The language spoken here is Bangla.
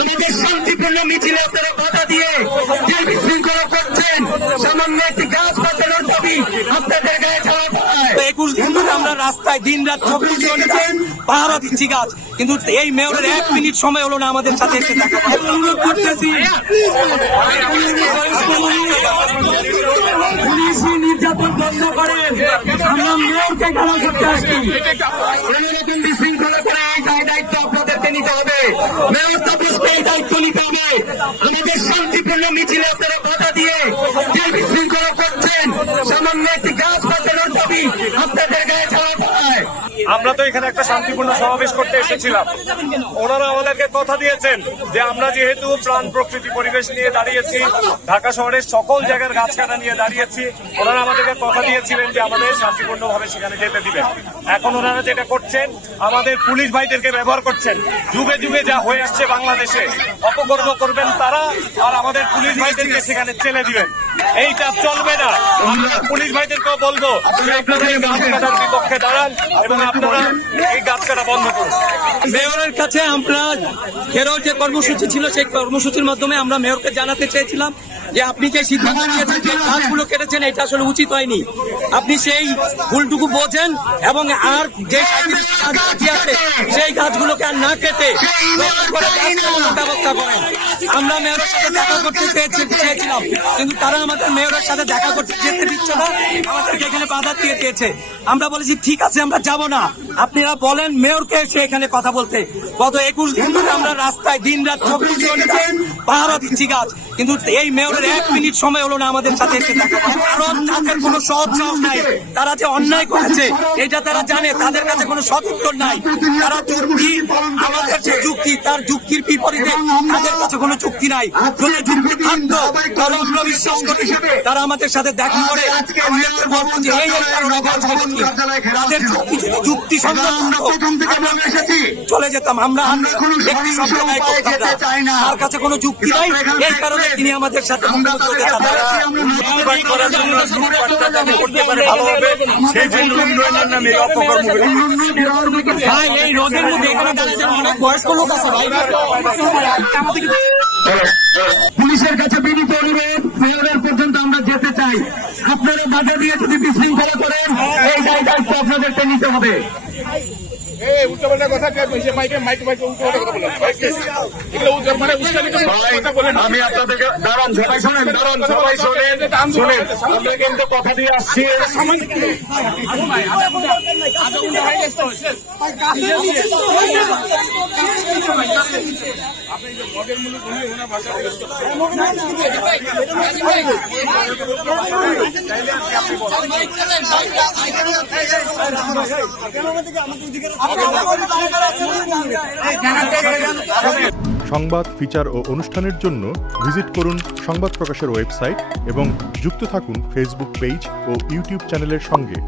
আমাদের শান্তিপূর্ণ মিছিলে আপনারা বাধা দিয়ে যে বিশৃঙ্খলা করছেন, সামান্য একটি গাছ বাঁচানোর দাবি আপনাদের গায়ে ছাড়া। 21 দিন ধরে আমরা রাস্তায় দিন রাত 24 ঘন্টা পাহারা দিচ্ছি গাছ, কিন্তু এই মেয়রের 1 মিনিট সময় হলো না আমাদের সাথে এসে দেখা করতেছি। পুলিশি নির্যাতন বন্ধ করেন, আমরা মেয়রকে খেলা করতে আসছি। কোনরকম বিশৃঙ্খলা করে এই দায়িত্ব আপনাদেরকে নিতে হবে, মেয়র তাপসকে এই দায়িত্ব নিতে হবে। আমাদের শান্তিপূর্ণ মিছিলে আপনারা বাধা দিয়ে যে বিশৃঙ্খলা করছেন, সামান্য একটি গাছ বাঁচানোর দাবি আপনাদের গায়ে ছাড়া। আমরা তো এখানে একটা শান্তিপূর্ণ সমাবেশ করতে এসেছিলাম। ওনারা আমাদেরকে কথা দিয়েছেন যে আমরা যেহেতু প্রাণ প্রকৃতি পরিবেশ নিয়ে দাঁড়িয়েছি, ঢাকা শহরের সকল জায়গার গাছ কাটা নিয়ে দাঁড়িয়েছি, ওনারা আমাদেরকে কথা দিয়েছিলেন যে আমাদের শান্তিপূর্ণভাবে সেখানে যেতে দিবেন। এখন ওনারা যেটা করছেন, আমাদের পুলিশ ভাইদেরকে ব্যবহার করছেন। যুগে যুগে যা হয়ে আসছে বাংলাদেশে, অপকর্ম করবেন তারা, আর আমাদের পুলিশ ভাইদেরকে সেখানে চেলে দিবেন। এইটা চলবে না। আমরা পুলিশ ভাইদেরকেও বলবো আপনারা এই গাছ কাটার বিপক্ষে দাঁড়ান এবং আপনারা এই গাছ কাটা বন্ধ করুন। মেয়রের কাছে আমরা ঘেরাও যে কর্মসূচি ছিল, সেই কর্মসূচির মাধ্যমে আমরা মেয়রকে জানাতে চেয়েছিলাম যে আপনি যে সিদ্ধান্ত নিয়েছেন, যে গাছগুলো কেটেছেন, এটা আসলে উচিত হয়নি। আপনি সেই ভুলটুকু বোঝেন এবং আর যে গাছ আছে সেই গাছগুলোকে আর না কেটে ব্যবস্থা করেন। আমরা মেয়রের সাথে দেখা করতে চেয়েছিলাম, কিন্তু তারা আমাদের মেয়রের সাথে দেখা করতে যেতে দিচ্ছে না, আমাদেরকে এখানে বাধা দিয়ে দিয়েছে। আমরা বলেছি ঠিক আছে, আমরা যাব না, আপনারা বলেন মেয়রকে এসে এখানে কথা বলতে। গত 21 দিন ধরে আমরা রাস্তায় দিন রাত 24 ঘন্টা পাহারা দিচ্ছি গাছ, কিন্তু এই মেয়রের 1 মিনিট সময় হলো না আমাদের সাথে এসে দেখা। কারণ তাদের কোনো সৎ সাহস নাই, তারা যে অন্যায় করেছে এটা তারা জানে, তাদের কাছে কোনো সৎ উত্তর নাই। তারা যুক্তি, আমাদের যে যুক্তি, তার যুক্তির বিপরীতে তাদের কাছে কোনো যুক্তি নাই। যদি যুক্তি থাকতো তাহলে আমরা বিশ্বাস করি তারা আমাদের সাথে দেখা করে বলবো যে এই কারণে গাছ কেটেছি। তাদের যুক্তি যদি যুক্তি সম্মত চলে যেতাম, আমরা একটি সম্প্রদায় করতাম না। তার কাছে কোনো যুক্তি নাই, এই কারণে তিনি আমাদের সাথে এই রোদের মধ্যে এখানে দাঁড়িয়ে অনেক বয়স্ক লোক আছে ভাই। পুলিশের কাছে বিনীত অনুরোধ, মেয়রের পর্যন্ত আমরা যেতে চাই। আপনারা বাধা দিয়ে যদি বিশৃঙ্খলা করেন, এই দায়িত্ব আপনাদেরকে নিতে হবে। আমি আপনাদেরকে দাঁড়ান, সবাই শোনেন, দাঁড়ান, সবাই শোনেন, শোনেন, আমরা কিন্তু কথা দিয়ে আসছি। সংবাদ, ফিচার ও অনুষ্ঠানের জন্য ভিজিট করুন সংবাদ প্রকাশের ওয়েবসাইট এবং যুক্ত থাকুন ফেসবুক পেজ ও ইউটিউব চ্যানেলের সঙ্গে।